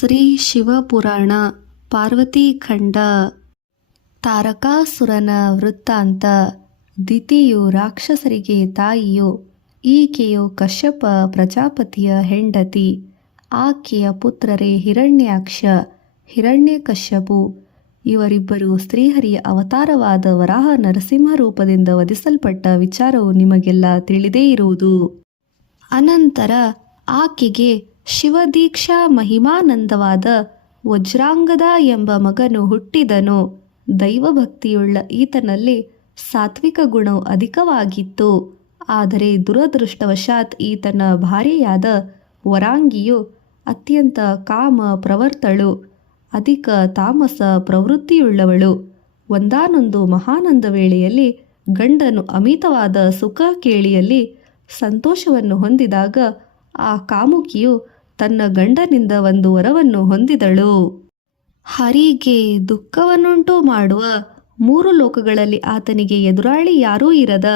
ಶ್ರೀ ಶಿವಪುರಾಣ ಪಾರ್ವತೀಖಂಡ. ತಾರಕಾಸುರನ ವೃತ್ತಾಂತ. ದಿತಿಯು ರಾಕ್ಷಸರಿಗೆ ತಾಯಿಯು. ಈಕೆಯು ಕಶ್ಯಪ ಪ್ರಜಾಪತಿಯ ಹೆಂಡತಿ. ಆಕೆಯ ಪುತ್ರರೇ ಹಿರಣ್ಯಾಕ್ಷ, ಹಿರಣ್ಯಕಶ್ಯಪು. ಇವರಿಬ್ಬರು ಶ್ರೀಹರಿಯ ಅವತಾರವಾದ ವರಾಹ ನರಸಿಂಹ ರೂಪದಿಂದ ವಧಿಸಲ್ಪಟ್ಟ ವಿಚಾರವು ನಿಮಗೆಲ್ಲ ತಿಳಿದೇ ಇರುವುದು. ಅನಂತರ ಆಕೆಗೆ ಶಿವದೀಕ್ಷಾ ಮಹಿಮಾನಂದವಾದ ವಜ್ರಾಂಗದ ಎಂಬ ಮಗನು ಹುಟ್ಟಿದನು. ದೈವಭಕ್ತಿಯುಳ್ಳ ಈತನಲ್ಲಿ ಸಾತ್ವಿಕ ಗುಣವು ಅಧಿಕವಾಗಿತ್ತು. ಆದರೆ ದುರದೃಷ್ಟವಶಾತ್ ಈತನ ಭಾರ್ಯೆಯಾದ ವರಾಂಗಿಯು ಅತ್ಯಂತ ಕಾಮ ಪ್ರವರ್ತಳು, ಅಧಿಕ ತಾಮಸ ಪ್ರವೃತ್ತಿಯುಳ್ಳವಳು. ಒಂದಾನೊಂದು ಮಹಾನಂದ ವೇಳೆಯಲ್ಲಿ ಗಂಡನು ಅಮಿತವಾದ ಸುಖ ಕೇಳಿಯಲ್ಲಿ ಸಂತೋಷವನ್ನು ಹೊಂದಿದಾಗ ಆ ಕಾಮುಕಿಯು ತನ್ನ ಗಂಡನಿಂದ ಒಂದು ವರವನ್ನು ಹೊಂದಿದಳು. ಹರಿಗೆ ದುಃಖವನ್ನುಂಟು ಮಾಡುವ, ಮೂರು ಲೋಕಗಳಲ್ಲಿ ಆತನಿಗೆ ಎದುರಾಳಿ ಯಾರೂ ಇರದ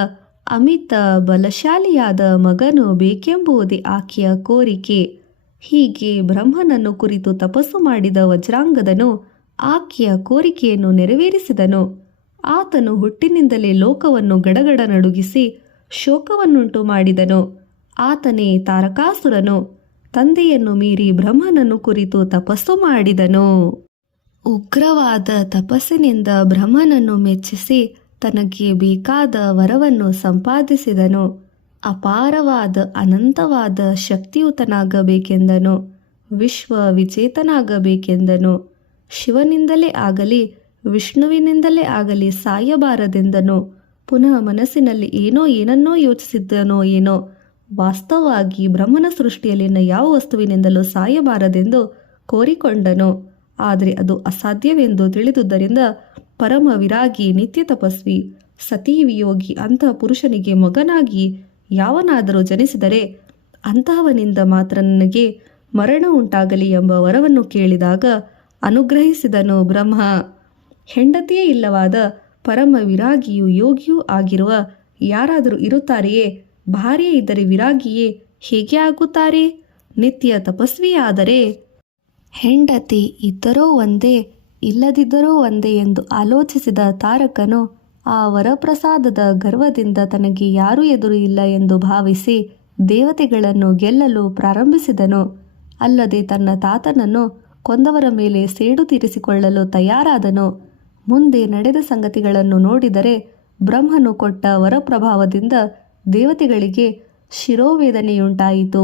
ಅಮಿತ ಬಲಶಾಲಿಯಾದ ಮಗನು ಬೇಕೆಂಬುದೇ ಆಕೆಯ ಕೋರಿಕೆ. ಹೀಗೆ ಬ್ರಹ್ಮನನ್ನು ಕುರಿತು ತಪಸ್ಸು ಮಾಡಿದ ವಜ್ರಾಂಗದನು ಆಕೆಯ ಕೋರಿಕೆಯನ್ನು ನೆರವೇರಿಸಿದನು. ಆತನು ಹುಟ್ಟಿನಿಂದಲೇ ಲೋಕವನ್ನು ಗಡಗಡ ನಡುಗಿಸಿ ಶೋಕವನ್ನುಂಟು ಮಾಡಿದನು. ಆತನೇ ತಾರಕಾಸುರನು. ತಂದೆಯನ್ನು ಮೀರಿ ಬ್ರಹ್ಮನನ್ನು ಕುರಿತು ತಪಸ್ಸು ಮಾಡಿದನು. ಉಗ್ರವಾದ ತಪಸ್ಸಿನಿಂದ ಬ್ರಹ್ಮನನ್ನು ಮೆಚ್ಚಿಸಿ ತನಗೆ ಬೇಕಾದ ವರವನ್ನು ಸಂಪಾದಿಸಿದನು. ಅಪಾರವಾದ ಅನಂತವಾದ ಶಕ್ತಿಯುತನಾಗಬೇಕೆಂದನು. ವಿಶ್ವ ವಿಜೇತನಾಗಬೇಕೆಂದನು. ಶಿವನಿಂದಲೇ ಆಗಲಿ ವಿಷ್ಣುವಿನಿಂದಲೇ ಆಗಲಿ ಸಾಯಬಾರದೆಂದನು. ಪುನಃ ಮನಸ್ಸಿನಲ್ಲಿ ಏನನ್ನೋ ಯೋಚಿಸಿದ್ದನೋ ಏನೋ. ವಾಸ್ತವವಾಗಿ ಬ್ರಹ್ಮನ ಸೃಷ್ಟಿಯಲ್ಲಿನ ಯಾವ ವಸ್ತುವಿನಿಂದಲೂ ಸಾಯಬಾರದೆಂದು ಕೋರಿಕೊಂಡನು. ಆದರೆ ಅದು ಅಸಾಧ್ಯವೆಂದು ತಿಳಿದುದರಿಂದ ಪರಮ ವಿರಾಗಿ, ನಿತ್ಯ ತಪಸ್ವಿ, ಸತೀವಿಯೋಗಿ ಅಂತಹ ಪುರುಷನಿಗೆ ಮಗನಾಗಿ ಯಾವನಾದರೂ ಜನಿಸಿದರೆ ಅಂತಹವನಿಂದ ಮಾತ್ರ ನನಗೆ ಮರಣ ಉಂಟಾಗಲಿ ಎಂಬ ವರವನ್ನು ಕೇಳಿದಾಗ ಅನುಗ್ರಹಿಸಿದನು ಬ್ರಹ್ಮ. ಹೆಂಡತಿಯೇ ಇಲ್ಲವಾದ ಪರಮ ವಿರಾಗಿಯೂ ಯೋಗಿಯೂ ಆಗಿರುವ ಯಾರಾದರೂ ಇರುತ್ತಾರೆಯೇ? ಭಾರ್ಯೆ ಇದ್ದರೆ ವಿರಾಗಿಯೇ ಹೇಗೆ ಆಗುತ್ತಾರೆ? ನಿತ್ಯ ತಪಸ್ವಿಯಾದರೆ ಹೆಂಡತಿ ಇದ್ದರೋ ಒಂದೇ, ಇಲ್ಲದಿದ್ದರೂ ಒಂದೇ ಎಂದು ಆಲೋಚಿಸಿದ ತಾರಕನು ಆ ವರಪ್ರಸಾದದ ಗರ್ವದಿಂದ ತನಗೆ ಯಾರೂ ಎದುರು ಇಲ್ಲ ಎಂದು ಭಾವಿಸಿ ದೇವತೆಗಳನ್ನು ಗೆಲ್ಲಲು ಪ್ರಾರಂಭಿಸಿದನು. ಅಲ್ಲದೆ ತನ್ನ ತಾತನನ್ನು ಕೊಂದವರ ಮೇಲೆ ಸೇಡು ತೀರಿಸಿಕೊಳ್ಳಲು ತಯಾರಾದನು. ಮುಂದೆ ನಡೆದ ಸಂಗತಿಗಳನ್ನು ನೋಡಿದರೆ ಬ್ರಹ್ಮನು ಕೊಟ್ಟ ವರಪ್ರಭಾವದಿಂದ ದೇವತೆಗಳಿಗೆ ಶಿರೋವೇದನೆಯುಂಟಾಯಿತು.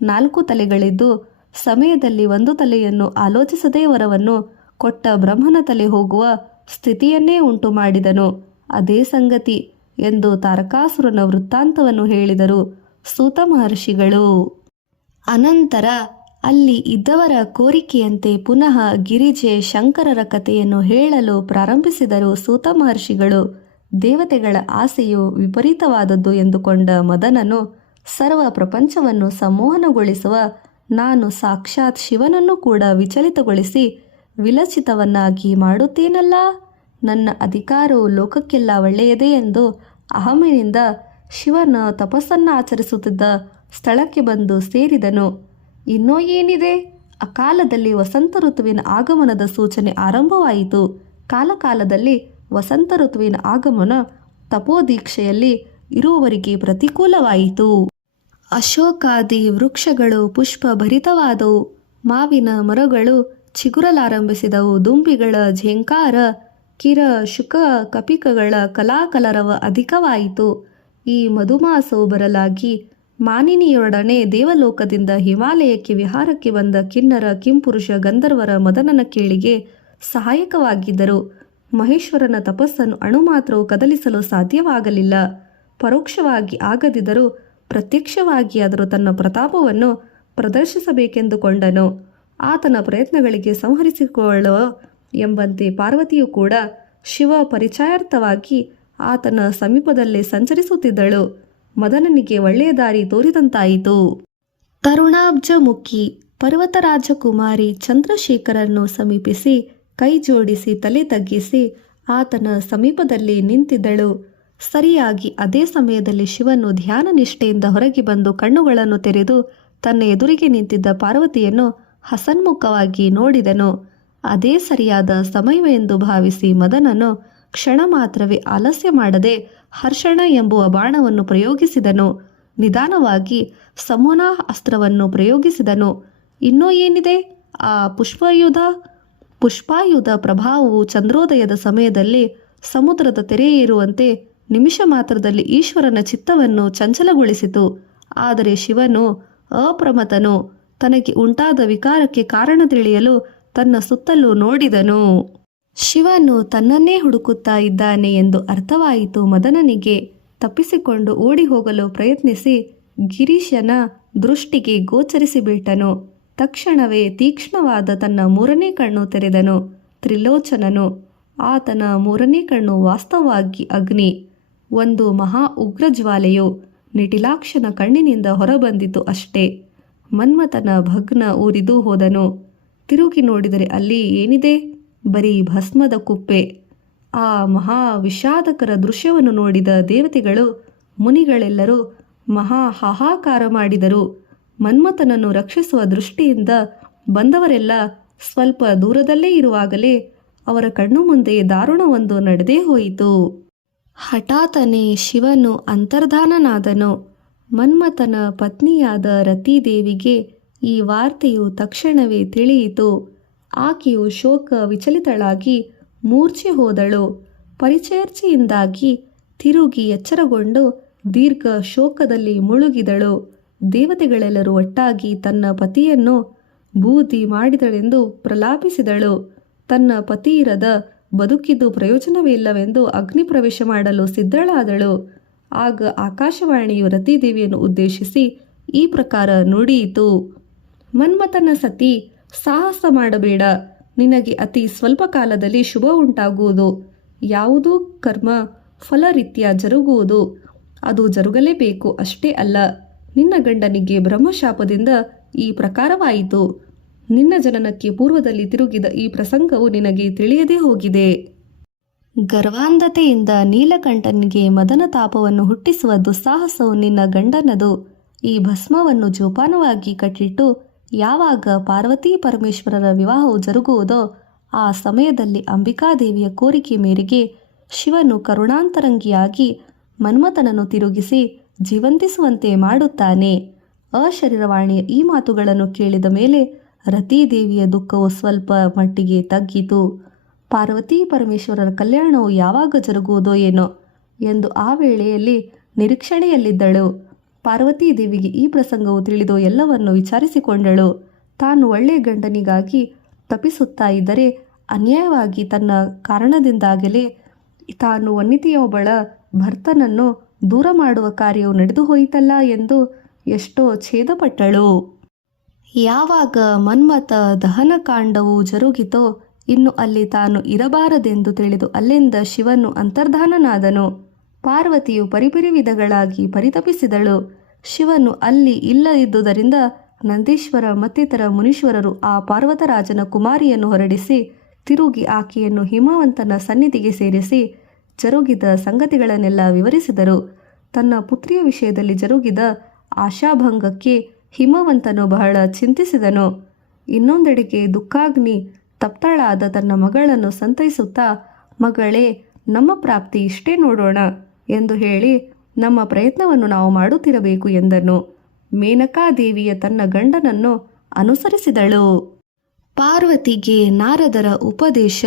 4 ತಲೆಗಳಿದ್ದು ಸಮಯದಲ್ಲಿ ಒಂದು ತಲೆಯನ್ನು ಆಲೋಚಿಸದೇ ವರವನ್ನು ಕೊಟ್ಟ ಬ್ರಹ್ಮನ ತಲೆ ಹೋಗುವ ಸ್ಥಿತಿಯನ್ನೇ ಉಂಟು ಮಾಡಿದನು. ಅದೇ ಸಂಗತಿ ಎಂದು ತಾರಕಾಸುರನ ವೃತ್ತಾಂತವನ್ನು ಹೇಳಿದರು ಸೂತ ಮಹರ್ಷಿಗಳು. ಅನಂತರ ಅಲ್ಲಿ ಇದ್ದವರ ಕೋರಿಕೆಯಂತೆ ಪುನಃ ಗಿರಿಜೆ ಶಂಕರರ ಕಥೆಯನ್ನು ಹೇಳಲು ಪ್ರಾರಂಭಿಸಿದರು ಸೂತ ಮಹರ್ಷಿಗಳು. ದೇವತೆಗಳ ಆಸೆಯು ವಿಪರೀತವಾದದ್ದು ಎಂದುಕೊಂಡ ಮದನನು ಸರ್ವ ಪ್ರಪಂಚವನ್ನು ಸಂಮೋಹನಗೊಳಿಸುವ ನಾನು ಸಾಕ್ಷಾತ್ ಶಿವನನ್ನು ಕೂಡ ವಿಚಲಿತಗೊಳಿಸಿ ವಿಲಚಿತವನ್ನಾಗಿ ಮಾಡುತ್ತೇನಲ್ಲ, ನನ್ನ ಅಧಿಕಾರವು ಲೋಕಕ್ಕೆಲ್ಲ ಒಳ್ಳೆಯದೇ ಎಂದು ಅಹಮಿನಿಂದ ಶಿವನ ತಪಸ್ಸನ್ನು ಆಚರಿಸುತ್ತಿದ್ದ ಸ್ಥಳಕ್ಕೆ ಬಂದು ಸೇರಿದನು. ಇನ್ನೂ ಏನಿದೆ? ಅಕಾಲದಲ್ಲಿ ವಸಂತ ಋತುವಿನ ಆಗಮನದ ಸೂಚನೆ ಆರಂಭವಾಯಿತು. ಕಾಲಕಾಲದಲ್ಲಿ ವಸಂತ ಋತುವಿನ ಆಗಮನ ತಪೋದೀಕ್ಷೆಯಲ್ಲಿ ಇರುವವರಿಗೆ ಪ್ರತಿಕೂಲವಾಯಿತು. ಅಶೋಕಾದಿ ವೃಕ್ಷಗಳು ಪುಷ್ಪ ಭರಿತವಾದವು. ಮಾವಿನ ಮರಗಳು ಚಿಗುರಲಾರಂಭಿಸಿದವು. ದುಂಬಿಗಳ ಝೇಂಕಾರ, ಕಿರ ಶುಕ ಕಪಿಕಗಳ ಕಲಾಕಲರವ ಅಧಿಕವಾಯಿತು. ಈ ಮಧುಮಾಸವು ಬರಲಾಗಿ ಮಾನಿನಿಯೊಡನೆ ದೇವಲೋಕದಿಂದ ಹಿಮಾಲಯಕ್ಕೆ ವಿಹಾರಕ್ಕೆ ಬಂದ ಕಿನ್ನರ, ಕಿಂಪುರುಷ, ಗಂಧರ್ವರ ಮದನನ ಕೇಳಿಗೆ ಸಹಾಯಕವಾಗಿದ್ದರು. ಮಹೇಶ್ವರನ ತಪಸ್ಸನ್ನು ಅಣು ಮಾತ್ರವು ಕದಲಿಸಲು ಸಾಧ್ಯವಾಗಲಿಲ್ಲ. ಪರೋಕ್ಷವಾಗಿ ಆಗದಿದ್ದರೂ ಪ್ರತ್ಯಕ್ಷವಾಗಿ ಆದರೂ ತನ್ನ ಪ್ರತಾಪವನ್ನು ಪ್ರದರ್ಶಿಸಬೇಕೆಂದುಕೊಂಡನು. ಆತನ ಪ್ರಯತ್ನಗಳಿಗೆ ಸಂಹರಿಸಿಕೊಳ್ಳುವ ಎಂಬಂತೆ ಪಾರ್ವತಿಯು ಕೂಡ ಶಿವ ಪರಿಚಯಾರ್ಥವಾಗಿ ಆತನ ಸಮೀಪದಲ್ಲೇ ಸಂಚರಿಸುತ್ತಿದ್ದಳು. ಮದನನಿಗೆ ಒಳ್ಳೆಯ ದಾರಿ ತೋರಿದಂತಾಯಿತು. ತರುಣಾಬ್ಜಮುಖಿ ಪರ್ವತರಾಜಕುಮಾರಿ ಚಂದ್ರಶೇಖರನ್ನು ಸಮೀಪಿಸಿ ಕೈ ಜೋಡಿಸಿ ತಲೆ ತಗ್ಗಿಸಿ ಆತನ ಸಮೀಪದಲ್ಲಿ ನಿಂತಿದ್ದಳು. ಸರಿಯಾಗಿ ಅದೇ ಸಮಯದಲ್ಲಿ ಶಿವನು ಧ್ಯಾನ ನಿಷ್ಠೆಯಿಂದ ಹೊರಗೆ ಬಂದು ಕಣ್ಣುಗಳನ್ನು ತೆರೆದು ತನ್ನ ಎದುರಿಗೆ ನಿಂತಿದ್ದ ಪಾರ್ವತಿಯನ್ನು ಹಸನ್ಮುಖವಾಗಿ ನೋಡಿದನು. ಅದೇ ಸರಿಯಾದ ಸಮಯವೆಂದು ಭಾವಿಸಿ ಮದನನು ಕ್ಷಣ ಮಾತ್ರವೇ ಆಲಸ್ಯ ಮಾಡದೆ ಹರ್ಷಣ ಎಂಬುವ ಬಾಣವನ್ನು ಪ್ರಯೋಗಿಸಿದನು. ನಿಧಾನವಾಗಿ ಸಮೋನಾ ಅಸ್ತ್ರವನ್ನು ಪ್ರಯೋಗಿಸಿದನು. ಇನ್ನೂ ಏನಿದೆ ಆ ಪುಷ್ಪಾಯುಧ ಪ್ರಭಾವವು ಚಂದ್ರೋದಯದ ಸಮಯದಲ್ಲಿ ಸಮುದ್ರದ ತೆರೆಯಿರುವಂತೆ ನಿಮಿಷ ಮಾತ್ರದಲ್ಲಿ ಈಶ್ವರನ ಚಿತ್ತವನ್ನು ಚಂಚಲಗೊಳಿಸಿತು. ಆದರೆ ಶಿವನು ಅಪ್ರಮತ್ತನು. ತನಗೆ ಉಂಟಾದ ವಿಕಾರಕ್ಕೆ ಕಾರಣ ತಿಳಿಯಲು ತನ್ನ ಸುತ್ತಲೂ ನೋಡಿದನು. ಶಿವನು ತನ್ನನ್ನೇ ಹುಡುಕುತ್ತಾ ಇದ್ದಾನೆ ಎಂದು ಅರ್ಥವಾಯಿತು ಮದನನಿಗೆ. ತಪ್ಪಿಸಿಕೊಂಡು ಓಡಿ ಹೋಗಲು ಪ್ರಯತ್ನಿಸಿ ಗಿರೀಶನ ದೃಷ್ಟಿಗೆ ಗೋಚರಿಸಿಬಿಟ್ಟನು. ತಕ್ಷಣವೇ ತೀಕ್ಷ್ಣವಾದ ತನ್ನ ಮೂರನೇ ಕಣ್ಣು ತೆರೆದನು ತ್ರಿಲೋಚನನು. ಆತನ ಮೂರನೇ ಕಣ್ಣು ವಾಸ್ತವವಾಗಿ ಅಗ್ನಿ. ಒಂದು ಮಹಾ ಉಗ್ರಜ್ವಾಲೆಯು ನಿಟಿಲಾಕ್ಷನ ಕಣ್ಣಿನಿಂದ ಹೊರಬಂದಿತು ಅಷ್ಟೇ. ಮನ್ಮಥನ ಭಗ್ನ ಊರಿದು ಹೋದನು. ತಿರುಗಿ ನೋಡಿದರೆ ಅಲ್ಲಿ ಏನಿದೆ? ಬರೀ ಭಸ್ಮದ ಕುಪ್ಪೆ. ಆ ಮಹಾ ವಿಷಾದಕರ ದೃಶ್ಯವನ್ನು ನೋಡಿದ ದೇವತೆಗಳು ಮುನಿಗಳೆಲ್ಲರೂ ಮಹಾ ಹಾಹಾಕಾರ ಮಾಡಿದರು. ಮನ್ಮಥನನ್ನು ರಕ್ಷಿಸುವ ದೃಷ್ಟಿಯಿಂದ ಬಂದವರೆಲ್ಲ ಸ್ವಲ್ಪ ದೂರದಲ್ಲೇ ಇರುವಾಗಲೇ ಅವರ ಕಣ್ಣು ಮುಂದೆ ದಾರುಣವೊಂದು ನಡೆದೇ ಹೋಯಿತು. ಹಠಾತ್ತನೆ ಶಿವನು ಅಂತರ್ಧಾನನಾದನು. ಮನ್ಮಥನ ಪತ್ನಿಯಾದ ರತಿದೇವಿಗೆ ಈ ವಾರ್ತೆಯು ತಕ್ಷಣವೇ ತಿಳಿಯಿತು. ಆಕೆಯು ಶೋಕ ವಿಚಲಿತಳಾಗಿ ಮೂರ್ಛೆ ಹೋದಳು. ಪರಿಚರ್ಚೆಯಿಂದಾಗಿ ತಿರುಗಿ ಎಚ್ಚರಗೊಂಡು ದೀರ್ಘ ಶೋಕದಲ್ಲಿ ಮುಳುಗಿದಳು. ದೇವತೆಗಳೆಲ್ಲರೂ ಒಟ್ಟಾಗಿ ತನ್ನ ಪತಿಯನ್ನು ಬೂದಿ ಮಾಡಿದಳೆಂದು ಪ್ರಲಾಪಿಸಿದಳು. ತನ್ನ ಪತಿಯಿರದ ಬದುಕಿದ್ದು ಪ್ರಯೋಜನವಿಲ್ಲವೆಂದು ಅಗ್ನಿ ಪ್ರವೇಶ ಮಾಡಲು ಸಿದ್ಧಳಾದಳು. ಆಗ ಆಕಾಶವಾಣಿಯು ರತಿದೇವಿಯನ್ನು ಉದ್ದೇಶಿಸಿ ಈ ಪ್ರಕಾರ ನುಡಿಯಿತು. ಮನ್ಮಥನ ಸತಿ, ಸಾಹಸ ಮಾಡಬೇಡ. ನಿನಗೆ ಅತಿ ಸ್ವಲ್ಪ ಕಾಲದಲ್ಲಿ ಶುಭ ಉಂಟಾಗುವುದು. ಯಾವುದೂ ಕರ್ಮ ಫಲರೀತ್ಯ ಜರುಗುವುದು. ಅದು ಜರುಗಲೇಬೇಕು. ಅಷ್ಟೇ ಅಲ್ಲ, ನಿನ್ನ ಗಂಡನಿಗೆ ಬ್ರಹ್ಮಶಾಪದಿಂದ ಈ ಪ್ರಕಾರವಾಯಿತು. ನಿನ್ನ ಜನನಕ್ಕೆ ಪೂರ್ವದಲ್ಲಿ ತಿರುಗಿದ ಈ ಪ್ರಸಂಗವು ನಿನಗೆ ತಿಳಿಯದೇ ಹೋಗಿದೆ. ಗರ್ವಾಂಧತೆಯಿಂದ ನೀಲಕಂಠನಿಗೆ ಮದನ ತಾಪವನ್ನು ಹುಟ್ಟಿಸುವ ದುಸ್ಸಾಹಸವು ನಿನ್ನ ಗಂಡನದು. ಈ ಭಸ್ಮವನ್ನು ಜೋಪಾನವಾಗಿ ಕಟ್ಟಿಟ್ಟು ಯಾವಾಗ ಪಾರ್ವತೀ ಪರಮೇಶ್ವರರ ವಿವಾಹವು ಜರುಗುವುದೋ ಆ ಸಮಯದಲ್ಲಿ ಅಂಬಿಕಾದೇವಿಯ ಕೋರಿಕೆ ಮೇರೆಗೆ ಶಿವನು ಕರುಣಾಂತರಂಗಿಯಾಗಿ ಮನ್ಮಥನನ್ನು ತಿರುಗಿಸಿ ಜೀವಂತಿಸುವಂತೆ ಮಾಡುತ್ತಾನೆ. ಅಶರೀರವಾಣಿಯ ಈ ಮಾತುಗಳನ್ನು ಕೇಳಿದ ಮೇಲೆ ರತಿದೇವಿಯ ದುಃಖವು ಸ್ವಲ್ಪ ಮಟ್ಟಿಗೆ ತಗ್ಗಿತು. ಪಾರ್ವತೀ ಪರಮೇಶ್ವರರ ಕಲ್ಯಾಣವು ಯಾವಾಗ ಜರುಗುವುದೋ ಏನೋ ಎಂದು ಆ ವೇಳೆಯಲ್ಲಿ ನಿರೀಕ್ಷಣೆಯಲ್ಲಿದ್ದಳು. ಪಾರ್ವತೀ ದೇವಿಗೆ ಈ ಪ್ರಸಂಗವು ತಿಳಿದು ಎಲ್ಲವನ್ನು ವಿಚಾರಿಸಿಕೊಂಡಳು. ತಾನು ಒಳ್ಳೆಯ ಗಂಡನಿಗಾಗಿ ತಪಿಸುತ್ತಾ ಇದ್ದರೆ ಅನ್ಯಾಯವಾಗಿ ತನ್ನ ಕಾರಣದಿಂದಾಗಲೇ ತಾನು ವನಿತೆಯೊಬ್ಬಳ ಭರ್ತನನ್ನು ದೂರ ಮಾಡುವ ಕಾರ್ಯವು ನಡೆದು ಹೋಯಿತಲ್ಲ ಎಂದು ಎಷ್ಟೋ ಛೇದಪಟ್ಟಳು. ಯಾವಾಗ ಮನ್ಮಥ ದಹನಕಾಂಡವು ಜರುಗಿತೋ ಇನ್ನು ಅಲ್ಲಿ ತಾನು ಇರಬಾರದೆಂದು ತಿಳಿದು ಅಲ್ಲಿಂದ ಶಿವನು ಅಂತರ್ಧಾನನಾದನು. ಪಾರ್ವತಿಯು ಪರಿಪರಿ ವಿಧಗಳಾಗಿ ಪರಿತಪಿಸಿದಳು. ಶಿವನು ಅಲ್ಲಿ ಇಲ್ಲದಿದ್ದುದರಿಂದ ನಂದೀಶ್ವರ ಮತ್ತಿತರ ಮುನೀಶ್ವರರು ಆ ಪಾರ್ವತರಾಜನ ಕುಮಾರಿಯನ್ನು ಹೊರಡಿಸಿ ತಿರುಗಿ ಆಕೆಯನ್ನು ಹಿಮವಂತನ ಸನ್ನಿಧಿಗೆ ಸೇರಿಸಿ ಜರುಗಿದ ಸಂಗತಿಗಳನ್ನೆಲ್ಲ ವಿವರಿಸಿದರು. ತನ್ನ ಪುತ್ರಿಯ ವಿಷಯದಲ್ಲಿ ಜರುಗಿದ ಆಶಾಭಂಗಕ್ಕೆ ಹಿಮವಂತನು ಬಹಳ ಚಿಂತಿಸಿದನು. ಇನ್ನೊಂದೆಡೆಗೆ ದುಃಖಾಗ್ನಿ ತಪ್ತಳಾದ ತನ್ನ ಮಗಳನ್ನು ಸಂತೈಸುತ್ತಾ, ಮಗಳೇ, ನಮ್ಮ ಪ್ರಾಪ್ತಿ ಇಷ್ಟೇ ನೋಡೋಣ ಎಂದು ಹೇಳಿ ನಮ್ಮ ಪ್ರಯತ್ನವನ್ನು ನಾವು ಮಾಡುತ್ತಿರಬೇಕು ಎಂದನು. ಮೇನಕಾದೇವಿಯ ತನ್ನ ಗಂಡನನ್ನು ಅನುಸರಿಸಿದಳು. ಪಾರ್ವತಿಗೆ ನಾರದರ ಉಪದೇಶ.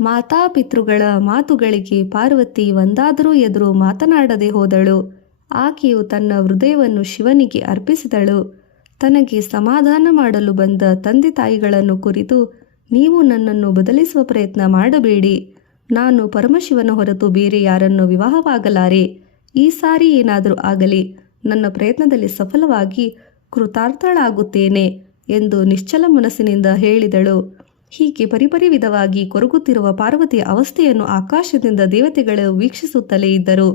ಮಾತಾಪಿತೃಗಳ ಮಾತುಗಳಿಗೆ ಪಾರ್ವತಿ ಒಂದಾದರೂ ಎದುರು ಮಾತನಾಡದೆ ಹೋದಳು. ಆಕೆಯು ತನ್ನ ಹೃದಯವನ್ನು ಶಿವನಿಗೆ ಅರ್ಪಿಸಿದಳು. ತನಗೆ ಸಮಾಧಾನ ಮಾಡಲು ಬಂದ ತಂದೆ ತಾಯಿಗಳನ್ನು ಕುರಿತು, ನೀವು ನನ್ನನ್ನು ಬದಲಿಸುವ ಪ್ರಯತ್ನ ಮಾಡಬೇಡಿ. ನಾನು ಪರಮಶಿವನ ಹೊರತು ಬೇರೆ ಯಾರನ್ನು ವಿವಾಹವಾಗಲಾರೆ. ಈ ಸಾರಿ ಏನಾದರೂ ಆಗಲಿ, ನನ್ನ ಪ್ರಯತ್ನದಲ್ಲಿ ಸಫಲವಾಗಿ ಕೃತಾರ್ಥಳಾಗುತ್ತೇನೆ ಎಂದು ನಿಶ್ಚಲ ಮನಸ್ಸಿನಿಂದ ಹೇಳಿದಳು. ಹೀಗೆ ಪರಿಪರಿ ವಿಧವಾಗಿ ಕೊರಗುತ್ತಿರುವ ಪಾರ್ವತಿಯ ಅವಸ್ಥೆಯನ್ನು ಆಕಾಶದಿಂದ ದೇವತೆಗಳು ವೀಕ್ಷಿಸುತ್ತಲೇ ಇದ್ದರು.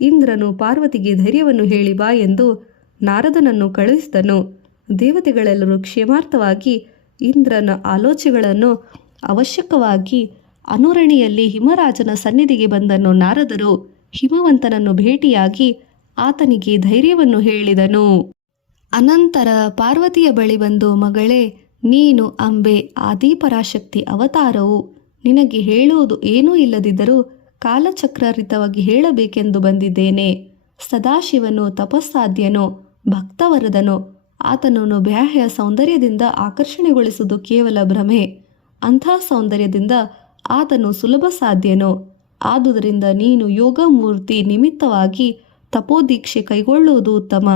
ಇಂದ್ರನು ಪಾರ್ವತಿಗೆ ಧೈರ್ಯವನ್ನು ಹೇಳಿ ಬಾ ಎಂದು ನಾರದನನ್ನು ಕಳುಹಿಸಿದನು. ದೇವತೆಗಳೆಲ್ಲರೂ ಕ್ಷೇಮಾರ್ಥವಾಗಿ ಇಂದ್ರನ ಆಲೋಚನೆಗಳನ್ನು ಅವಶ್ಯಕವಾಗಿ ಅನುರಣಿಯಲ್ಲಿ ಹಿಮರಾಜನ ಸನ್ನಿಧಿಗೆ ಬಂದನು. ನಾರದರು ಹಿಮವಂತನನ್ನು ಭೇಟಿಯಾಗಿ ಆತನಿಗೆ ಧೈರ್ಯವನ್ನು ಹೇಳಿದನು. ಅನಂತರ ಪಾರ್ವತಿಯ ಬಳಿ ಬಂದು, ಮಗಳೇ, ನೀನು ಅಂಬೆ ಆದಿಪರಾಶಕ್ತಿ ಅವತಾರವು. ನಿನಗೆ ಹೇಳುವುದು ಏನೂ ಇಲ್ಲದಿದ್ದರೂ ಕಾಲಚಕ್ರರಿತವಾಗಿ ಹೇಳಬೇಕೆಂದು ಬಂದಿದ್ದೇನೆ. ಸದಾಶಿವನು ತಪಸ್ಸಾಧ್ಯನು, ಭಕ್ತವರದನು. ಆತನನ್ನು ಬಾಹ್ಯ ಸೌಂದರ್ಯದಿಂದ ಆಕರ್ಷಣೆಗೊಳಿಸುವುದು ಕೇವಲ ಭ್ರಮೆ. ಅಂಥ ಸೌಂದರ್ಯದಿಂದ ಆತನು ಸುಲಭ ಸಾಧ್ಯನು. ಆದುದರಿಂದ ನೀನು ಯೋಗಮೂರ್ತಿ ನಿಮಿತ್ತವಾಗಿ ತಪೋದೀಕ್ಷೆ ಕೈಗೊಳ್ಳುವುದು ಉತ್ತಮ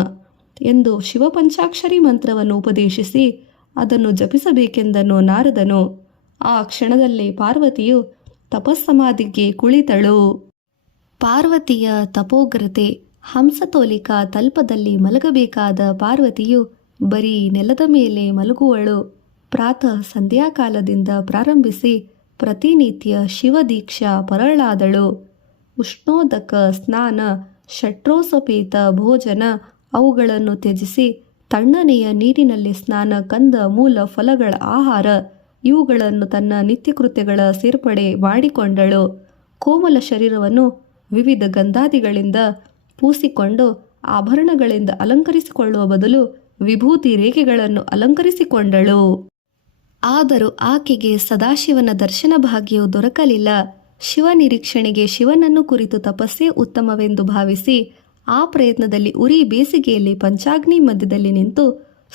ಎಂದು ಶಿವಪಂಚಾಕ್ಷರಿ ಮಂತ್ರವನ್ನು ಉಪದೇಶಿಸಿ ಅದನ್ನು ಜಪಿಸಬೇಕೆಂದನು ನಾರದನು. ಆ ಕ್ಷಣದಲ್ಲೇ ಪಾರ್ವತಿಯು ತಪಸ್ಸಮಾಧಿಗೆ ಕುಳಿತಳು. ಪಾರ್ವತಿಯ ತಪೋಗ್ರತೆ. ಹಂಸತೋಲಿಕಾ ತಲ್ಪದಲ್ಲಿ ಮಲಗಬೇಕಾದ ಪಾರ್ವತಿಯು ಬರೀ ನೆಲದ ಮೇಲೆ ಮಲಗುವಳು. ಪ್ರಾತಃ ಸಂಧ್ಯಾಕಾಲದಿಂದ ಪ್ರಾರಂಭಿಸಿ ಪ್ರತಿನಿತ್ಯ ಶಿವದೀಕ್ಷಾ ಪರಳಾದಳು. ಉಷ್ಣೋದಕ ಸ್ನಾನ, ಷಟ್ರೋಸೋಪೇತ ಭೋಜನ ಅವುಗಳನ್ನು ತ್ಯಜಿಸಿ ತಣ್ಣನೆಯ ನೀರಿನಲ್ಲಿ ಸ್ನಾನ, ಕಂದ ಮೂಲ ಫಲಗಳ ಆಹಾರ ಇವುಗಳನ್ನು ತನ್ನ ನಿತ್ಯಕೃತ್ಯಗಳ ಸೇರ್ಪಡೆ ಮಾಡಿಕೊಂಡಳು. ಕೋಮಲ ಶರೀರವನ್ನು ವಿವಿಧ ಗಂಧಾದಿಗಳಿಂದ ಪೂಸಿಕೊಂಡು ಆಭರಣಗಳಿಂದ ಅಲಂಕರಿಸಿಕೊಳ್ಳುವ ಬದಲು ವಿಭೂತಿ ರೇಖೆಗಳನ್ನು ಅಲಂಕರಿಸಿಕೊಂಡಳು. ಆದರೂ ಆಕೆಗೆ ಸದಾಶಿವನ ದರ್ಶನ ಭಾಗ್ಯವು ದೊರಕಲಿಲ್ಲ. ಶಿವ ನಿರೀಕ್ಷಣೆಗೆ ಶಿವನನ್ನು ಕುರಿತು ತಪಸ್ಸೇ ಉತ್ತಮವೆಂದು ಭಾವಿಸಿ ಆ ಪ್ರಯತ್ನದಲ್ಲಿ ಉರಿ ಬೇಸಿಗೆಯಲ್ಲಿ ಪಂಚಾಗ್ನಿ ಮಧ್ಯದಲ್ಲಿ ನಿಂತು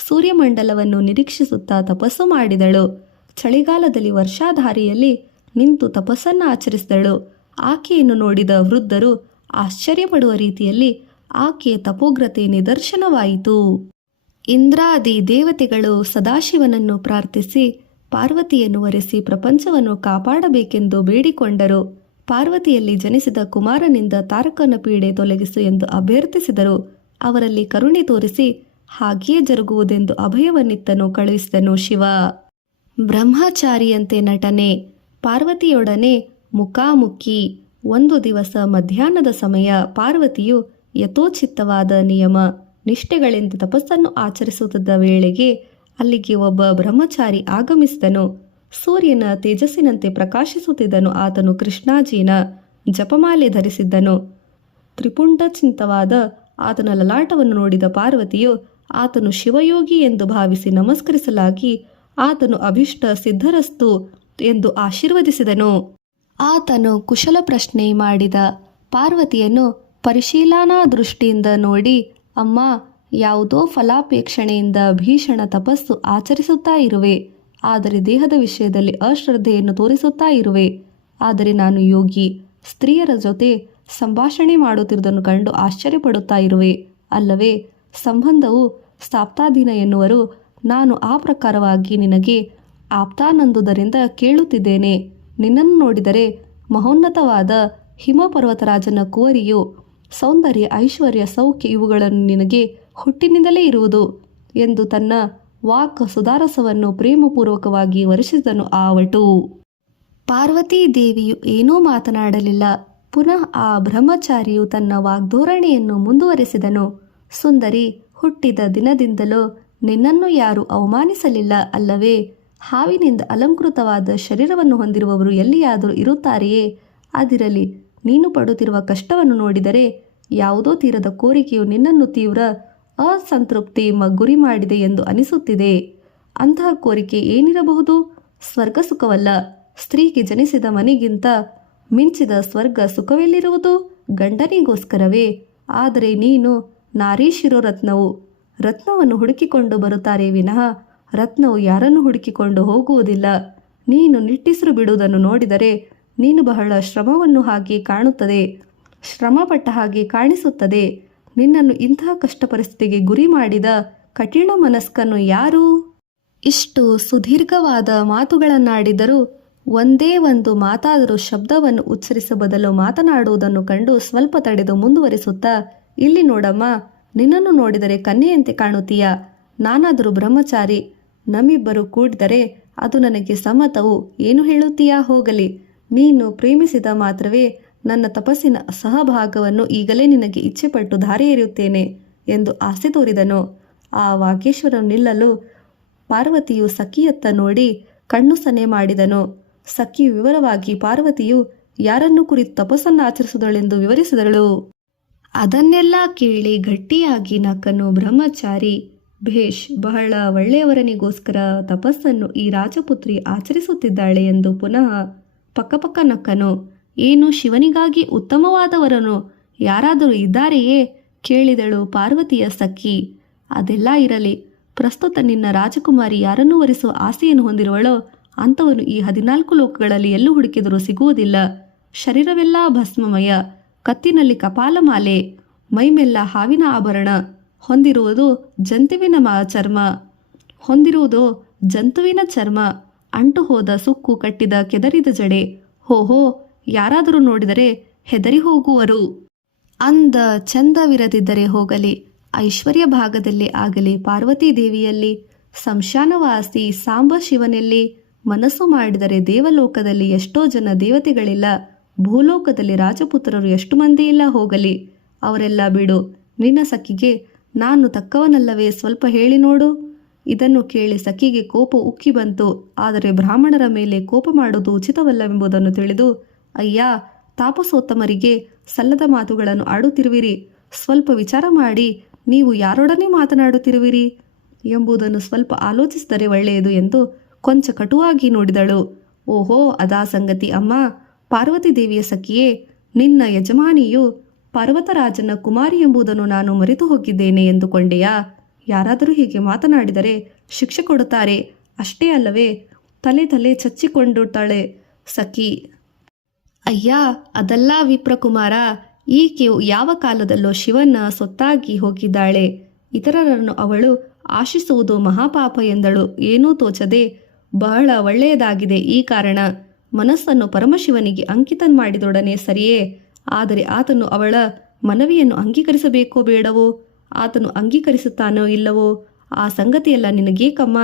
ಸೂರ್ಯಮಂಡಲವನ್ನು ನಿರೀಕ್ಷಿಸುತ್ತಾ ತಪಸ್ಸು ಮಾಡಿದಳು. ಚಳಿಗಾಲದಲ್ಲಿ ವರ್ಷಾಧಾರಿಯಲ್ಲಿ ನಿಂತು ತಪಸ್ಸನ್ನು ಆಚರಿಸಿದಳು. ಆಕೆಯನ್ನು ನೋಡಿದ ವೃದ್ಧರು ಆಶ್ಚರ್ಯಪಡುವ ರೀತಿಯಲ್ಲಿ ಆಕೆಯ ತಪೋಗ್ರತೆ ನಿದರ್ಶನವಾಯಿತು. ಇಂದ್ರಾದಿ ದೇವತೆಗಳು ಸದಾಶಿವನನ್ನು ಪ್ರಾರ್ಥಿಸಿ ಪಾರ್ವತಿಯನ್ನು ವರೆಸಿ ಪ್ರಪಂಚವನ್ನು ಕಾಪಾಡಬೇಕೆಂದು ಬೇಡಿಕೊಂಡರು. ಪಾರ್ವತಿಯಲ್ಲಿ ಜನಿಸಿದ ಕುಮಾರನಿಂದ ತಾರಕನ ಪೀಡೆ ತೊಲಗಿಸು ಎಂದು ಅಭ್ಯರ್ಥಿಸಿದರು. ಅವರಲ್ಲಿ ಕರುಣೆ ತೋರಿಸಿ ಹಾಗೆಯೇ ಜರುಗುವುದೆಂದು ಅಭಯವನ್ನಿತ್ತನು ಕಳುಹಿಸಿದನು ಶಿವ. ಬ್ರಹ್ಮಚಾರಿಯಂತೆ ನಟನೆ. ಪಾರ್ವತಿಯೊಡನೆ ಮುಖಾಮುಖಿ. ಒಂದು ದಿವಸ ಮಧ್ಯಾಹ್ನದ ಸಮಯ ಪಾರ್ವತಿಯು ಯಥೋಚಿತ್ತವಾದ ನಿಯಮ ನಿಷ್ಠೆಗಳಿಂದ ತಪಸ್ಸನ್ನು ಆಚರಿಸುತ್ತಿದ್ದ ವೇಳೆಗೆ ಅಲ್ಲಿಗೆ ಒಬ್ಬ ಬ್ರಹ್ಮಚಾರಿ ಆಗಮಿಸಿದನು. ಸೂರ್ಯನ ತೇಜಸ್ಸಿನಂತೆ ಪ್ರಕಾಶಿಸುತ್ತಿದ್ದನು. ಆತನು ಕೃಷ್ಣಾಜಿನ ಜಪಮಾಲೆ ಧರಿಸಿದ್ದನು. ತ್ರಿಪುಂಡಚಿಂತವಾದ ಆತನ ಲಲಾಟವನ್ನು ನೋಡಿದ ಪಾರ್ವತಿಯು ಆತನು ಶಿವಯೋಗಿ ಎಂದು ಭಾವಿಸಿ ನಮಸ್ಕರಿಸಲಾಗಿ ಆತನು ಅಭಿಷ್ಟ ಸಿದ್ಧರಸ್ತು ಎಂದು ಆಶೀರ್ವದಿಸಿದನು. ಆತನು ಕುಶಲ ಪ್ರಶ್ನೆ ಮಾಡಿದ. ಪಾರ್ವತಿಯನ್ನು ಪರಿಶೀಲನಾ ದೃಷ್ಟಿಯಿಂದ ನೋಡಿ, ಅಮ್ಮ, ಯಾವುದೋ ಫಲಾಪೇಕ್ಷಣೆಯಿಂದ ಭೀಷಣ ತಪಸ್ಸು ಆಚರಿಸುತ್ತಾ ಇರುವೆ. ಆದರೆ ದೇಹದ ವಿಷಯದಲ್ಲಿ ಅಶ್ರದ್ಧೆಯನ್ನು ತೋರಿಸುತ್ತಾ ಇರುವೆ. ಆದರೆ ನಾನು ಯೋಗಿ. ಸ್ತ್ರೀಯರ ಜೊತೆ ಸಂಭಾಷಣೆ ಮಾಡುತ್ತಿರುವುದನ್ನು ಕಂಡು ಆಶ್ಚರ್ಯಪಡುತ್ತಾ ಇರುವೆ ಅಲ್ಲವೇ? ಸಂಬಂಧವು ಸ್ಥಾಪ್ತಾಧೀನ ಎನ್ನುವರು. ನಾನು ಆ ಪ್ರಕಾರವಾಗಿ ನಿನಗೆ ಆಪ್ತಾನಂದುದರಿಂದ ಕೇಳುತ್ತಿದ್ದೇನೆ. ನಿನ್ನನ್ನು ನೋಡಿದರೆ ಮಹೋನ್ನತವಾದ ಹಿಮಪರ್ವತರಾಜನ ಕುವರಿಯು. ಸೌಂದರ್ಯ, ಐಶ್ವರ್ಯ, ಸೌಖ್ಯ ಇವುಗಳನ್ನು ನಿನಗೆ ಹುಟ್ಟಿನಿಂದಲೇ ಇರುವುದು ಎಂದು ತನ್ನ ವಾಕ್ ಸುಧಾರಸವನ್ನು ಪ್ರೇಮಪೂರ್ವಕವಾಗಿ ವರ್ಷಿಸಿದನು ಆವಟು. ಪಾರ್ವತೀ ದೇವಿಯು ಏನೂ ಮಾತನಾಡಲಿಲ್ಲ. ಪುನಃ ಆ ಬ್ರಹ್ಮಚಾರಿಯು ತನ್ನ ವಾಗ್ಧೋರಣೆಯನ್ನು ಮುಂದುವರೆಸಿದನು. ಸುಂದರಿ, ಹುಟ್ಟಿದ ದಿನದಿಂದಲೂ ನಿನ್ನನ್ನು ಯಾರೂ ಅವಮಾನಿಸಲಿಲ್ಲ ಅಲ್ಲವೇ? ಹಾವಿನಿಂದ ಅಲಂಕೃತವಾದ ಶರೀರವನ್ನು ಹೊಂದಿರುವವರು ಎಲ್ಲಿಯಾದರೂ ಇರುತ್ತಾರೆಯೇ? ಅದಿರಲಿ, ನೀನು ಪಡುತ್ತಿರುವ ಕಷ್ಟವನ್ನು ನೋಡಿದರೆ ಯಾವುದೋ ತೀರದ ಕೋರಿಕೆಯು ನಿನ್ನನ್ನು ತೀವ್ರ ಅಸಂತೃಪ್ತಿ ಗುರಿ ಮಾಡಿದೆ ಎಂದು ಅನಿಸುತ್ತಿದೆ. ಅಂತಹ ಕೋರಿಕೆ ಏನಿರಬಹುದು? ಸ್ವರ್ಗ ಸುಖವಲ್ಲ. ಸ್ತ್ರೀಗೆ ಜನಿಸಿದ ಮನೆಗಿಂತ ಮಿಂಚಿದ ಸ್ವರ್ಗ ಸುಖವೆಲ್ಲಿರುವುದು? ಗಂಡನಿಗೋಸ್ಕರವೇ. ಆದರೆ ನೀನು ನಾರೀ ಶಿರೋರತ್ನವು. ರತ್ನವನ್ನು ಹುಡುಕಿಕೊಂಡು ಬರುತ್ತಾರೆ ವಿನಃ ರತ್ನವು ಯಾರನ್ನು ಹುಡುಕಿಕೊಂಡು ಹೋಗುವುದಿಲ್ಲ. ನೀನು ನಿಟ್ಟುಸಿರು ಬಿಡುವುದನ್ನು ನೋಡಿದರೆ ನೀನು ಬಹಳ ಶ್ರಮವನ್ನು ಹಾಗೆ ಕಾಣುತ್ತದೆ, ಶ್ರಮಪಟ್ಟ ಹಾಗೆ ಕಾಣಿಸುತ್ತದೆ. ನಿನ್ನನ್ನು ಇಂತಹ ಕಷ್ಟ ಪರಿಸ್ಥಿತಿಗೆ ಗುರಿ ಮಾಡಿದ ಕಠಿಣ ಮನಸ್ಕನು ಯಾರು? ಇಷ್ಟು ಸುದೀರ್ಘವಾದ ಮಾತುಗಳನ್ನಾಡಿದರೂ ಒಂದೇ ಒಂದು ಮಾತಾದರೂ ಶಬ್ದವನ್ನು ಉಚ್ಚರಿಸ ಬದಲು ಮಾತನಾಡುವುದನ್ನು ಕಂಡು ಸ್ವಲ್ಪ ತಡೆದು ಮುಂದುವರಿಸುತ್ತಾ, ಇಲ್ಲಿ ನೋಡಮ್ಮ, ನಿನ್ನನ್ನು ನೋಡಿದರೆ ಕನ್ಯೆಯಂತೆ ಕಾಣುತ್ತೀಯ. ನಾನಾದರೂ ಬ್ರಹ್ಮಚಾರಿ. ನಮ್ಮಿಬ್ಬರು ಕೂಡಿದರೆ ಅದು ನನಗೆ ಸಮ್ಮತವು. ಏನು ಹೇಳುತ್ತೀಯಾ? ಹೋಗಲಿ. ನೀನು ಪ್ರೇಮಿಸಿದ ಮಾತ್ರವೇ ನನ್ನ ತಪಸ್ಸಿನ ಸಹಭಾಗವನ್ನು ಈಗಲೇ ನಿನಗೆ ಇಚ್ಛೆಪಟ್ಟು ಧಾರೆ ಎರೆಯುತ್ತೇನೆ ಎಂದು ಆಸೆ ತೋರಿದನು. ಆ ವಾಗೇಶ್ವರನು ನಿಲ್ಲಲು ಪಾರ್ವತಿಯು ಸಖಿಯತ್ತ ನೋಡಿ ಕಣ್ಣು ಸನ್ನೆ ಮಾಡಿದನು. ಸಖಿಯು ವಿವರವಾಗಿ ಪಾರ್ವತಿಯು ಯಾರನ್ನು ಕುರಿತು ತಪಸ್ಸನ್ನು ಆಚರಿಸಿದಳೆಂದು ವಿವರಿಸಿದಳು. ಅದನ್ನೆಲ್ಲ ಕೇಳಿ ಗಟ್ಟಿಯಾಗಿ ನಕ್ಕನು ಬ್ರಹ್ಮಚಾರಿ. ಭೇಷ್, ಬಹಳ ಒಳ್ಳೆಯವರನಿಗೋಸ್ಕರ ತಪಸ್ಸನ್ನು ಈ ರಾಜಪುತ್ರಿ ಆಚರಿಸುತ್ತಿದ್ದಾಳೆ ಎಂದು ಪುನಃ ಪಕ್ಕಪಕ್ಕ ನಕ್ಕನು. ಏನು, ಶಿವನಿಗಾಗಿ ಉತ್ತಮವಾದವರನು ಯಾರಾದರೂ ಇದ್ದಾರೆಯೇ? ಕೇಳಿದಳು ಪಾರ್ವತಿಯ ಸಖಿ. ಅದೆಲ್ಲ ಇರಲಿ, ಪ್ರಸ್ತುತ ನಿನ್ನ ರಾಜಕುಮಾರಿ ಯಾರನ್ನೂ ವರಿಸುವ ಆಸೆಯನ್ನು ಹೊಂದಿರುವಳೋ ಅಂಥವನು ಈ 14 ಲೋಕಗಳಲ್ಲಿ ಎಲ್ಲೂ ಹುಡುಕಿದರೂ ಸಿಗುವುದಿಲ್ಲ. ಶರೀರವೆಲ್ಲ ಭಸ್ಮಮಯ, ಕತ್ತಿನಲ್ಲಿ ಕಪಾಲಮಾಲೆ, ಮೈಮೆಲ್ಲ ಹಾವಿನ ಆಭರಣ, ಹೊಂದಿರುವುದು ಜಂತುವಿನ ಚರ್ಮ, ಅಂಟು ಹೋದ ಸುಕ್ಕು ಕಟ್ಟಿದ ಕೆದರಿದ ಜಡೆ. ಹೋಹೋ, ಯಾರಾದರೂ ನೋಡಿದರೆ ಹೆದರಿ ಹೋಗುವರು. ಅಂದ ಚಂದವಿರದಿದ್ದರೆ ಹೋಗಲಿ, ಐಶ್ವರ್ಯ ಭಾಗದಲ್ಲೇ ಆಗಲಿ, ಪಾರ್ವತೀ ದೇವಿಯಲ್ಲಿ, ಸಂಶಾನವಾಸಿ ಸಾಂಬ ಶಿವನಲ್ಲಿ ಮನಸ್ಸು ಮಾಡಿದರೆ ದೇವಲೋಕದಲ್ಲಿ ಎಷ್ಟೋ ಜನ ದೇವತೆಗಳಿಲ್ಲ, ಭೂಲೋಕದಲ್ಲಿ ರಾಜಪುತ್ರರು ಎಷ್ಟು ಮಂದಿ ಇಲ್ಲ, ಹೋಗಲಿ, ಅವರೆಲ್ಲ ಬಿಡು. ನಿನ್ನ ಸಖಿಗೆ ನಾನು ತಕ್ಕವನಲ್ಲವೇ? ಸ್ವಲ್ಪ ಹೇಳಿ ನೋಡು. ಇದನ್ನು ಕೇಳಿ ಸಖಿಗೆ ಕೋಪ ಉಕ್ಕಿ ಬಂತು. ಆದರೆ ಬ್ರಾಹ್ಮಣರ ಮೇಲೆ ಕೋಪ ಮಾಡುವುದು ಉಚಿತವಲ್ಲವೆಂಬುದನ್ನು ತಿಳಿದು, ಅಯ್ಯ, ತಾಪಸೋತ್ತಮರಿಗೆ ಸಲ್ಲದ ಮಾತುಗಳನ್ನು ಆಡುತ್ತಿರುವಿರಿ. ಸ್ವಲ್ಪ ವಿಚಾರ ಮಾಡಿ ನೀವು ಯಾರೊಡನೆ ಮಾತನಾಡುತ್ತಿರುವಿರಿ ಎಂಬುದನ್ನು ಸ್ವಲ್ಪ ಆಲೋಚಿಸಿದರೆ ಒಳ್ಳೆಯದು ಎಂದು ಕೊಂಚ ಕಟುವಾಗಿ ನೋಡಿದಳು. ಓಹೋ, ಅದಾ ಸಂಗತಿ ಅಮ್ಮ. ಪಾರ್ವತಿ ದೇವಿಯ ಸಖಿಯೇ, ನಿನ್ನ ಯಜಮಾನಿಯು ಪರ್ವತರಾಜನ ಕುಮಾರಿ ಎಂಬುದನ್ನು ನಾನು ಮರೆತು ಹೋಗಿದ್ದೇನೆ ಎಂದುಕೊಂಡೆಯಾ? ಯಾರಾದರೂ ಹೀಗೆ ಮಾತನಾಡಿದರೆ ಶಿಕ್ಷೆ ಕೊಡುತ್ತಾರೆ, ಅಷ್ಟೇ ಅಲ್ಲವೇ? ತಲೆ ಚಚ್ಚಿಕೊಂಡುತ್ತಾಳೆ ಸಖಿ. ಅಯ್ಯ, ಅದಲ್ಲ ವಿಪ್ರಕುಮಾರ, ಈಕೆಯು ಯಾವ ಕಾಲದಲ್ಲೋ ಶಿವನ ಸೊತ್ತಾಗಿ ಹೋಗಿದ್ದಾಳೆ. ಇತರರನ್ನು ಅವಳು ಆಶಿಸುವುದು ಮಹಾಪಾಪ ಎಂದಳು. ಏನೂ ತೋಚದೆ, ಬಹಳ ಒಳ್ಳೆಯದಾಗಿದೆ ಈ ಕಾರಣ. ಮನಸ್ಸನ್ನು ಪರಮಶಿವನಿಗೆ ಅಂಕಿತ ಮಾಡಿದೊಡನೆ ಸರಿಯೇ, ಆದರೆ ಆತನು ಅವಳ ಮನವಿಯನ್ನು ಅಂಗೀಕರಿಸಬೇಕೋ ಬೇಡವೋ? ಆತನು ಅಂಗೀಕರಿಸುತ್ತಾನೋ ಇಲ್ಲವೋ? ಆ ಸಂಗತಿಯೆಲ್ಲ ನಿನಗೇಕಮ್ಮ?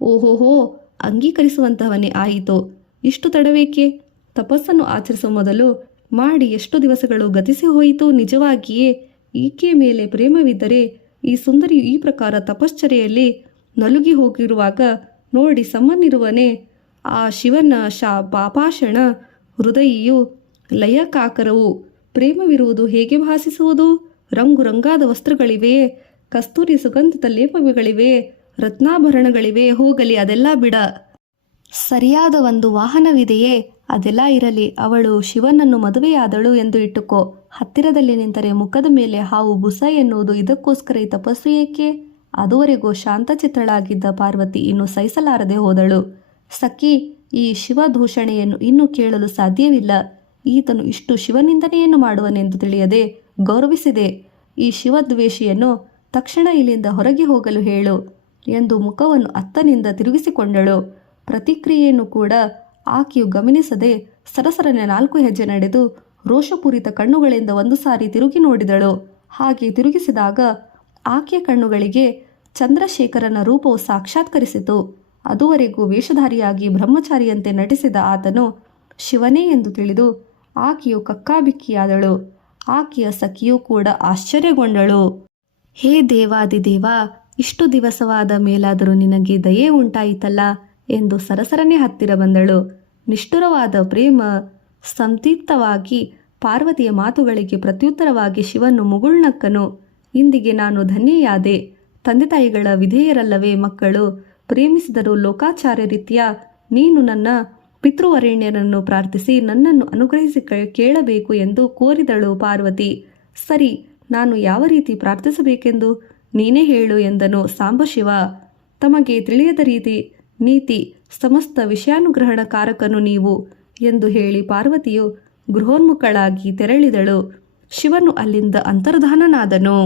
ಓಹೋಹೋ, ಅಂಗೀಕರಿಸುವಂತಹವನೇ ಆಯಿತು. ಇಷ್ಟು ತಡವೇಕೆ? ತಪಸ್ಸನ್ನು ಆಚರಿಸುವ ಮೊದಲು ಮಾಡಿ ಎಷ್ಟು ದಿವಸಗಳು ಗತಿಸಿ ಹೋಯಿತು. ನಿಜವಾಗಿಯೇ ಈಕೆಯ ಮೇಲೆ ಪ್ರೇಮವಿದ್ದರೆ ಈ ಸುಂದರಿಯು ಈ ಪ್ರಕಾರ ತಪಶ್ಚರ್ಯೆಯಲ್ಲಿ ನಲುಗಿ ಹೋಗಿರುವಾಗ ನೋಡಿ ಸಮ್ಮನಿರುವನೇ? ಆ ಶಿವನ ಪಾಪಾಷಣ ಹೃದಯಿಯು ಲಯಕಾಕರವು ಪ್ರೇಮವಿರುವುದು ಹೇಗೆ ಭಾಸಿಸುವುದು? ರಂಗು ರಂಗಾದ ವಸ್ತ್ರಗಳಿವೆಯೇ? ಕಸ್ತೂರಿ ಸುಗಂಧಿತ ಲೇಪಗಳಿವೆಯೇ? ರತ್ನಾಭರಣಗಳಿವೆ? ಹೋಗಲಿ, ಅದೆಲ್ಲ ಬಿಡ. ಸರಿಯಾದ ಒಂದು ವಾಹನವಿದೆಯೇ? ಅದೆಲ್ಲ ಇರಲಿ. ಅವಳು ಶಿವನನ್ನು ಮದುವೆಯಾದಳು ಎಂದು ಇಟ್ಟುಕೋ. ಹತ್ತಿರದಲ್ಲಿ ನಿಂತರೆ ಮುಖದ ಮೇಲೆ ಹಾವು ಬುಸ ಎನ್ನುವುದು ಇದಕ್ಕೋಸ್ಕರ ಈ ತಪಸ್ಸು ಏಕೆ? ಅದುವರೆಗೂ ಶಾಂತಚಿತ್ತಳಾಗಿದ್ದ ಪಾರ್ವತಿ ಇನ್ನು ಸಹಿಸಲಾರದೆ ಹೋದಳು. ಸಖಿ, ಈ ಶಿವದೂಷಣೆಯನ್ನು ಇನ್ನೂ ಕೇಳಲು ಸಾಧ್ಯವಿಲ್ಲ. ಈತನು ಇಷ್ಟು ಶಿವನಿಂದನೆಯನ್ನು ಮಾಡುವನೆಂದು ತಿಳಿಯದೆ ಗೌರವಿಸಿದೆ. ಈ ಶಿವದ್ವೇಷಿಯನ್ನು ತಕ್ಷಣ ಇಲ್ಲಿಂದ ಹೊರಗೆ ಹೋಗಲು ಹೇಳು ಎಂದು ಮುಖವನ್ನು ಅತ್ತನಿಂದ ತಿರುಗಿಸಿಕೊಂಡಳು. ಪ್ರತಿಕ್ರಿಯೆಯನ್ನು ಕೂಡ ಆಕೆಯು ಗಮನಿಸದೆ ಸರಸರನೆ 4 ಹೆಜ್ಜೆ ನಡೆದು ರೋಷಪೂರಿತ ಕಣ್ಣುಗಳಿಂದ ಒಂದು ಸಾರಿ ತಿರುಗಿ ನೋಡಿದಳು. ಹಾಗೆ ತಿರುಗಿಸಿದಾಗ ಆಕೆಯ ಕಣ್ಣುಗಳಿಗೆ ಚಂದ್ರಶೇಖರನ ರೂಪವು ಸಾಕ್ಷಾತ್ಕರಿಸಿತು. ಅದುವರೆಗೂ ವೇಷಧಾರಿಯಾಗಿ ಬ್ರಹ್ಮಚಾರಿಯಂತೆ ನಟಿಸಿದ ಆತನು ಶಿವನೇ ಎಂದು ತಿಳಿದು ಆಕೆಯು ಕಕ್ಕಾಬಿಕ್ಕಿಯಾದಳು. ಆಕೆಯ ಸಖಿಯೂ ಕೂಡ ಆಶ್ಚರ್ಯಗೊಂಡಳು. ಹೇ ದೇವಾದಿದೇವ, ಇಷ್ಟು ದಿವಸವಾದ ಮೇಲಾದರೂ ನಿನಗೆ ದಯೆ ಉಂಟಾಯಿತಲ್ಲ ಎಂದು ಸರಸರನೆ ಹತ್ತಿರ ಬಂದಳು. ನಿಷ್ಠುರವಾದ ಪ್ರೇಮ ಸಂತೃಪ್ತವಾಗಿ ಪಾರ್ವತಿಯ ಮಾತುಗಳಿಗೆ ಪ್ರತ್ಯುತ್ತರವಾಗಿ ಶಿವನು ಮುಗುಳ್ನಕ್ಕನು. ಇಂದಿಗೆ ನಾನು ಧನ್ಯೆಯಾದೆ. ತಂದೆ ತಾಯಿಗಳ ವಿಧೇಯರಲ್ಲವೇ ಮಕ್ಕಳು? ಪ್ರೇಮಿಸಿದರೂ ಲೋಕಾಚಾರ್ಯ ರೀತ್ಯ ನೀನು ನನ್ನ ಪಿತೃವರೇಣ್ಯರನ್ನು ಪ್ರಾರ್ಥಿಸಿ ನನ್ನನ್ನು ಅನುಗ್ರಹಿಸಿ ಕೇಳಬೇಕು ಎಂದು ಕೋರಿದಳು ಪಾರ್ವತಿ. ಸರಿ, ನಾನು ಯಾವ ರೀತಿ ಪ್ರಾರ್ಥಿಸಬೇಕೆಂದು ನೀನೇ ಹೇಳು ಎಂದನು ಸಾಂಬಶಿವ. ತಮಗೆ ತಿಳಿಯದ ನೀತಿ ಸಮಸ್ತ ವಿಷಯಾನುಗ್ರಹಣಕಾರಕನು ನೀವು ಎಂದು ಹೇಳಿ ಪಾರ್ವತಿಯು ಗೃಹೋನ್ಮುಖಳಾಗಿ ತೆರಳಿದಳು. ಶಿವನು ಅಲ್ಲಿಂದ ಅಂತರ್ಧಾನನಾದನು.